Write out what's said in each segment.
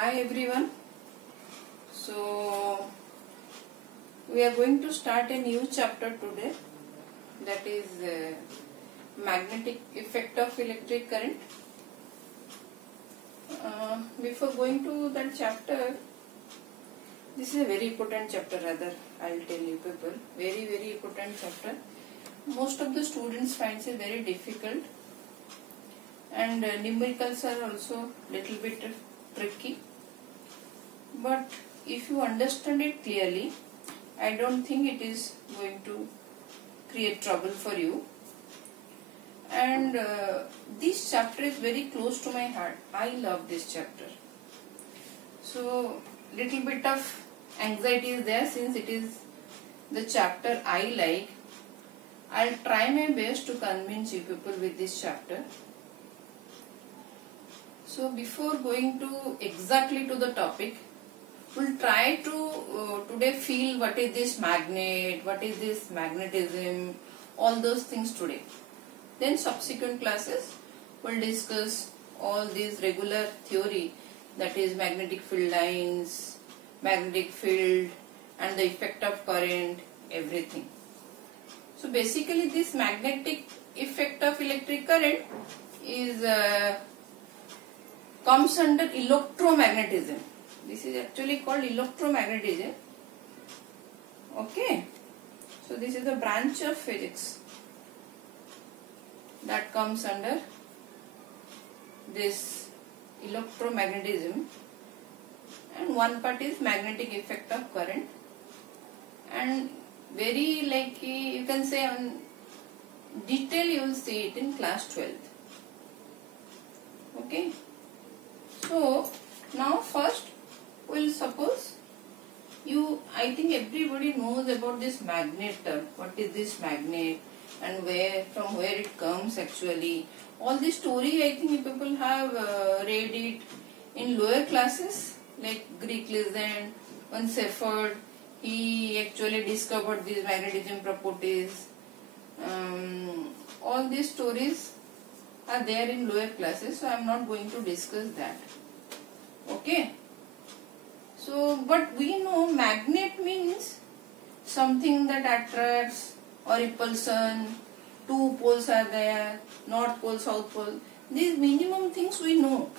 Hi everyone. So we are going to start a new chapter today, that is magnetic effect of electric current. Before going to that chapter, this is a very important chapter, rather I'll tell you people, very important chapter. Most of the students finds it very difficult, and numericals are also little bit tricky, but if you understand it clearly, I don't think it is going to create trouble for you. And this chapter is very close to my heart. I love this chapter. So little bit of anxiety is there, since it is the chapter I like. I'll try my best to convince you people with this chapter. So before going to exactly to the topic, we'll try to today feel what is this magnet, what is this magnetism, all those things today. Then subsequent classes we'll discuss all these regular theory, that is magnetic field lines, magnetic field and the effect of current, everything. So basically this magnetic effect of electric current is comes under electromagnetism. This is actually called electromagnetism. Okay. So this is a branch of physics that comes under this electromagnetism, and one part is magnetic effect of current, and very like you can say on detail you will see it in class 12th. Okay. So now first we'll suppose I think everybody knows about this magnet term. What is this magnet and from where it comes actually. All this story I think people have read it in lower classes, like Greek legend, one Shepherd, he actually discovered these magnetism properties. All these stories are there in lower classes, so I am not going to discuss that. Okay. So, but we know magnet means something that attracts or repulsion, two poles are there, north pole, south pole. These minimum things we know.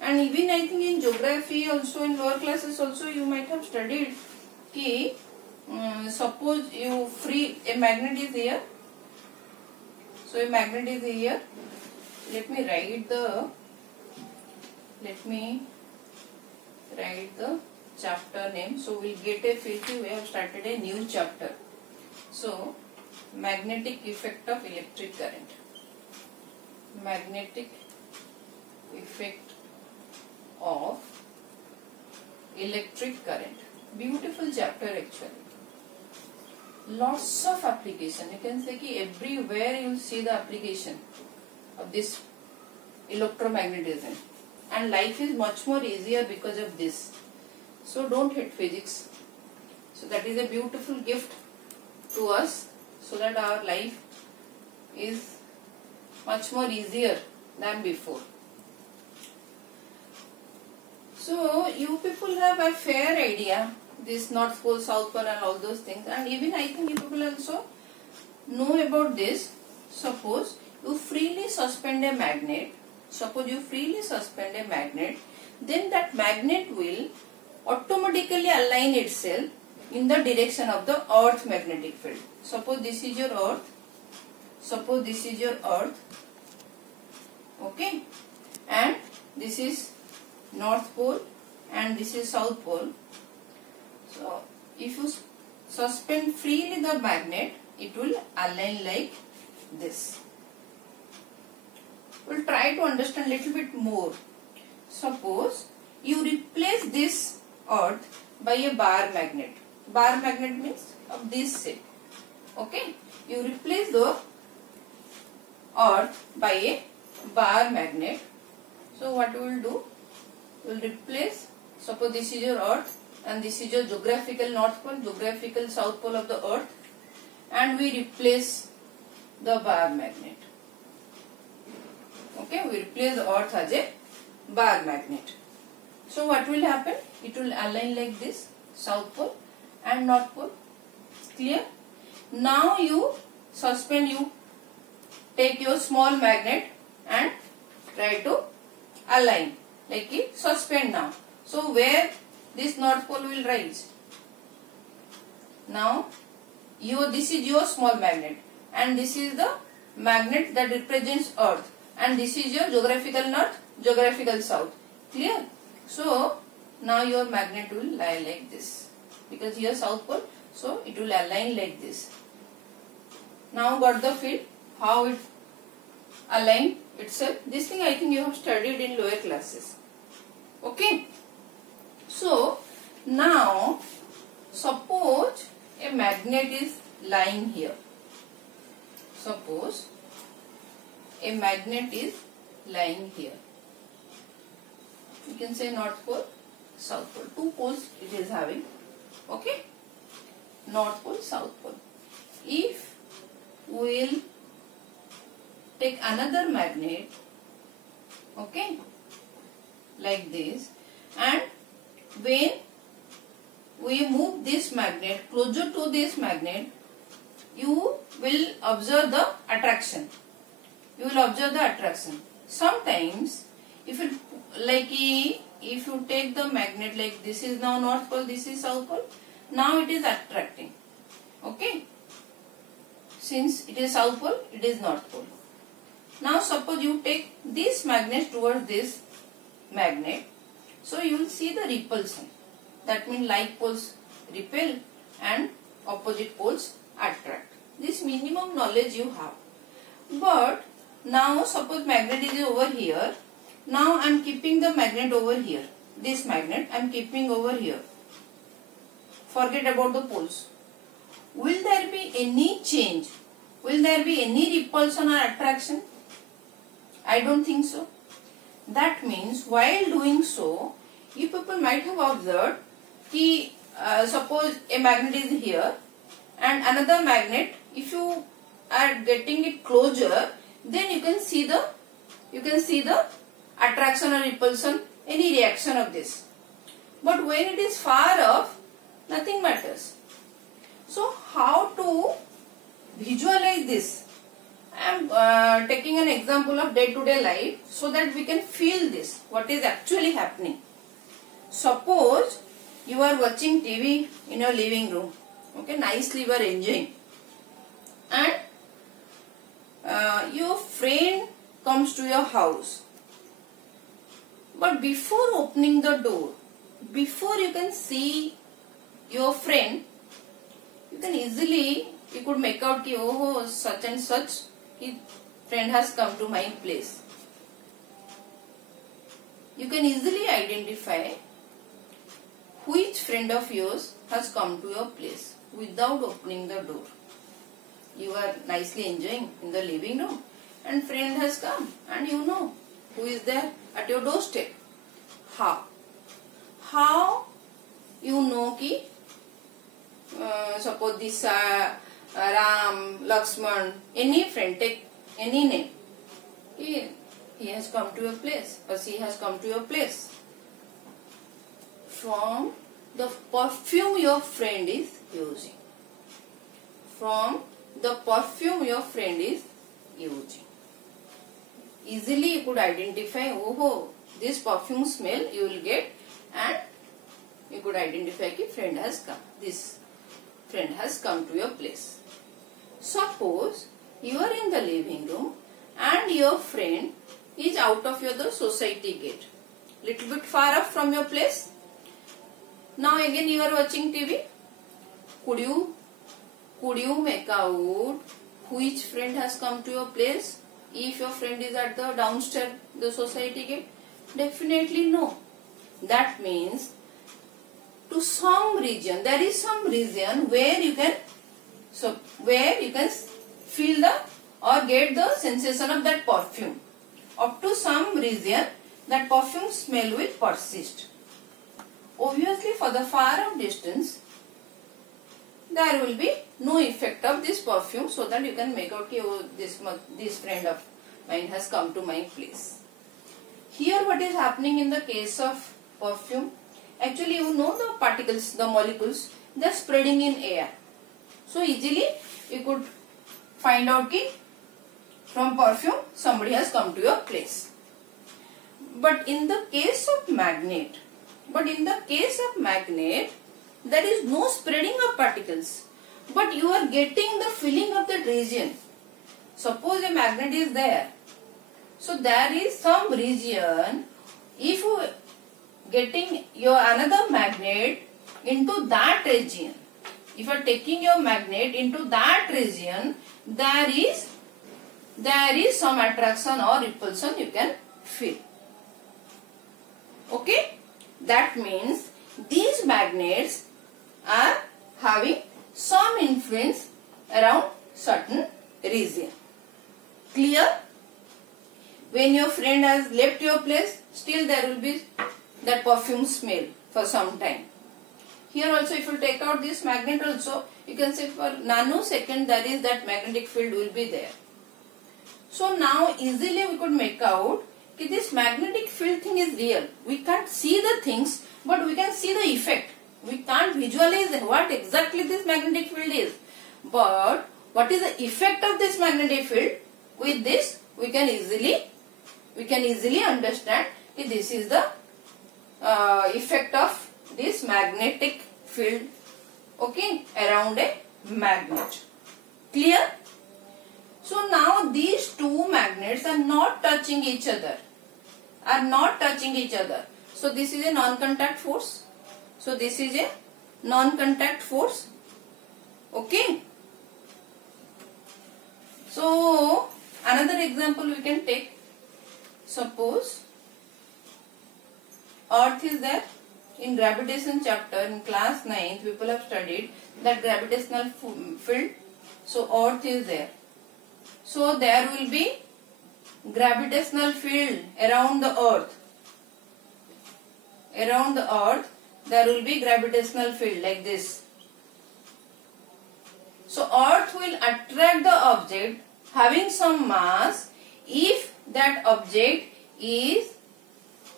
And even I think in geography also, in lower classes also, you might have studied ki suppose you free a magnet is here. So a magnet is here. Let me write the chapter name. So we'll get a feel we have started a new chapter. So magnetic effect of electric current. Magnetic effect of electric current. Beautiful chapter actually. Lots of application. You can say ki everywhere you will see the application of this electromagnetism. And life is much more easier because of this. So don't hate physics. So that is a beautiful gift to us, so that our life is much more easier than before. So you people have a fair idea, this North Pole, South Pole and all those things. And even I think you people also know about this. Suppose you freely suspend a magnet. Then that magnet will automatically align itself in the direction of the earth magnetic field. Suppose this is your earth. Okay. And this is north pole and this is south pole. So if you suspend freely the magnet, it will align like this. We'll try to understand little bit more. Suppose you replace this earth by a bar magnet. Bar magnet means of this shape. Okay. You replace the earth by a bar magnet. So what we will do? We will replace, suppose this is your earth and this is your geographical north pole, geographical south pole of the earth, and we replace the bar magnet. Okay, we replace the earth as a bar magnet. So what will happen? It will align like this, south pole and north pole. Clear? Now you suspend, you take your small magnet and try to align, like it suspend now. So where this north pole will rise? Now this is your small magnet and this is the magnet that represents earth, and this is your geographical north, geographical south. Clear? So now your magnet will lie like this, because here south pole, so it will align like this. Now got the feel how it align itself? This thing I think you have studied in lower classes. Okay. So now suppose a magnet is lying here. Suppose a magnet is lying here. You can say north pole, south pole. Two poles it is having. Okay. North pole, south pole. If we will take another magnet, okay, like this, and when we move this magnet closer to this magnet, you will observe the attraction. You will observe the attraction. Sometimes if you take the magnet like this is now north pole, this is south pole, now it is attracting. Okay. Since it is south pole, it is north pole. Now suppose you take this magnet towards this magnet, so you will see the repulsion. That means like poles repel and opposite poles attract. This minimum knowledge you have. But now suppose magnet is over here. Now I am keeping the magnet over here. This magnet I am keeping over here. Forget about the poles. Will there be any change? Will there be any repulsion or attraction? I don't think so. That means while doing so, you people might have observed कि suppose a magnet is here and another magnet, if you are getting it closer, then you can see the attraction or repulsion, any reaction of this. But when it is far off, nothing matters. So how to visualize this? I am taking an example of day-to-day life so that we can feel this, what is actually happening. Suppose you are watching TV in your living room, okay, nicely you are enjoying, and your friend comes to your house. But before opening the door, before you can see your friend, you can easily, you could make out कि oh such and such friend has come to my place. You can easily identify which friend of yours has come to your place without opening the door. You are nicely enjoying in the living room and friend has come and you know who is there at your doorstep. How? How you know ki suppose this Ram, Lakshman, any friend, take any name. He has come to your place or she has come to your place. From the perfume your friend is using. From the perfume your friend is using. Easily you could identify, oh, this perfume smell you will get, and you could identify that friend has come. This friend has come to your place. Suppose you are in the living room and your friend is out of the society gate, little bit far off from your place. Now again you are watching TV. Could you make out which friend has come to your place? If your friend is at the downstairs, the society gate, definitely no. That means to some region, there is some region where you can feel the or get the sensation of that perfume. Up to some region, that perfume smell will persist. Obviously, for the far off distance, there will be no effect of this perfume, so that you can make out that oh, this friend of mine has come to my place. Here what is happening in the case of perfume. Actually, you know the particles, the molecules, they are spreading in air. So easily you could find out कि from perfume somebody has come to your place. But in the case of magnet, there is no spreading of particles, but you are getting the feeling of that region. Suppose a magnet is there, so there is some region. If you getting your another magnet into that region, if you are taking your magnet into that region, there is some attraction or repulsion you can feel. Okay, that means these magnets are having some influence around certain region. Clear? When your friend has left your place, still there will be that perfume smell for some time. Here also, if you take out this magnet also, you can say for nanosecond there is that magnetic field will be there. So now easily we could make out that this magnetic field thing is real. We can't see the things, but we can see the effect. We can't visualize what exactly this magnetic field is. But what is the effect of this magnetic field? With this we can easily understand that this is the effect of this magnetic field, okay, around a magnet. Clear? So now these two magnets are not touching each other. So this is a non-contact force. Okay. So another example we can take. Suppose Earth is there. In gravitation chapter in class 9th, people have studied that gravitational field. So Earth is there. So there will be gravitational field around the Earth. There will be gravitational field like this. So Earth will attract the object having some mass if that object is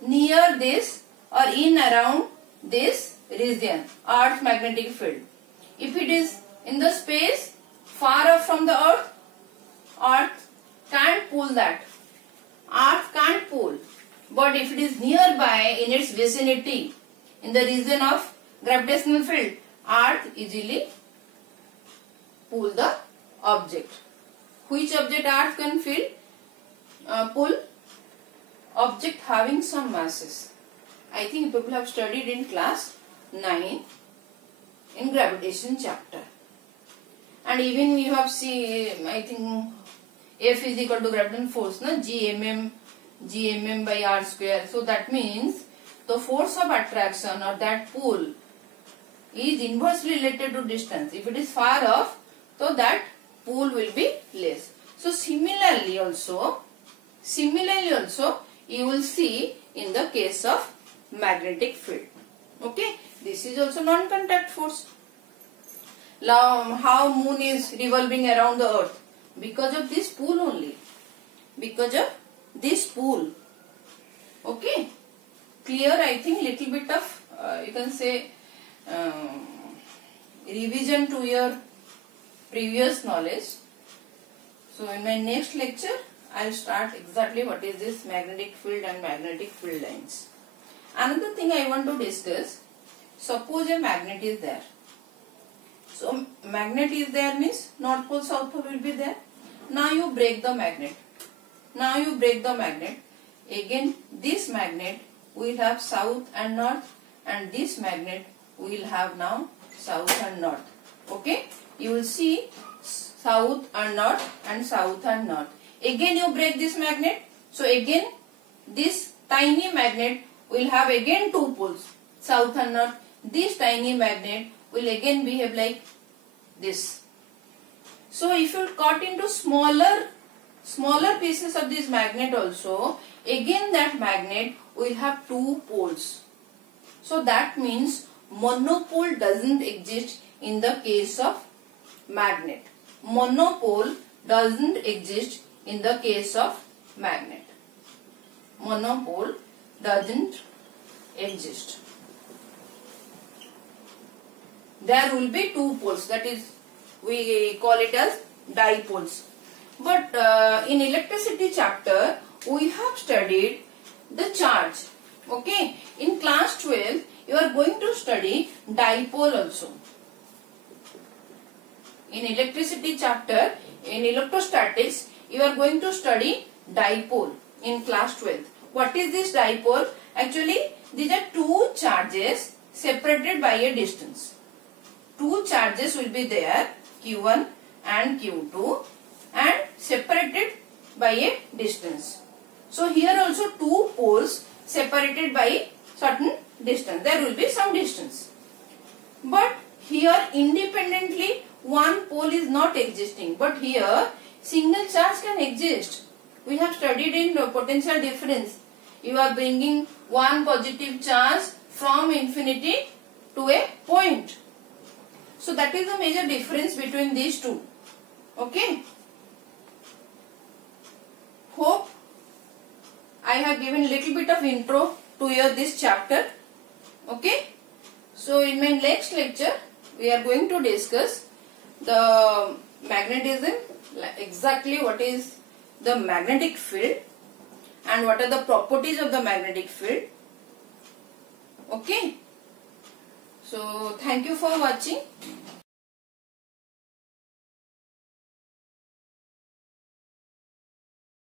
near this or in around this region, Earth's magnetic field. If it is in the space far off from the Earth can't pull that. But if it is nearby in its vicinity, in the region of gravitational field, Earth easily pull the object. Which object Earth can pull? Object having some masses. I think people have studied in class 9 in gravitation chapter. And even you have seen, I think F is equal to gravitational force, na? Gmm by r square. So that means the force of attraction or that pull is inversely related to distance. If it is far off, so that pull will be less. So similarly also you will see in the case of magnetic field. Okay, this is also non-contact force. Now how moon is revolving around the Earth? Because of this pull only. Okay, clear? I think little bit of you can say revision to your previous knowledge. So in my next lecture I will start exactly what is this magnetic field and magnetic field lines. Another thing I want to discuss, suppose a magnet is there. So magnet is there means North Pole, South Pole will be there. Now you break the magnet. Again this magnet will have south and north, and this magnet will have now south and north. Okay, you will see south and north and south and north. Again you break this magnet. So again this tiny magnet will have again two poles, south and north. This tiny magnet will again behave like this. So if you cut into smaller pieces of this magnet also, again that magnet will have two poles. So that means monopole doesn't exist in the case of magnet. Monopole doesn't exist in the case of magnet. Monopole doesn't exist. There will be two poles, that is we call it as dipoles. But in electricity chapter we have studied the charge. Okay, in class 12 you are going to study dipole also. In electricity chapter, in electrostatics, you are going to study dipole in class 12. What is this dipole? Actually, these are two charges separated by a distance. Two charges will be there, Q1 and Q2, and separated by a distance. So here also two poles separated by certain distance. There will be some distance. But here independently one pole is not existing. But here single charge can exist. We have studied in potential difference. You are bringing one positive charge from infinity to a point. So that is the major difference between these two. Okay. Hope I have given little bit of intro to this chapter. Okay. So in my next lecture we are going to discuss the magnetism, exactly what is the magnetic field and what are the properties of the magnetic field. Okay. So thank you for watching.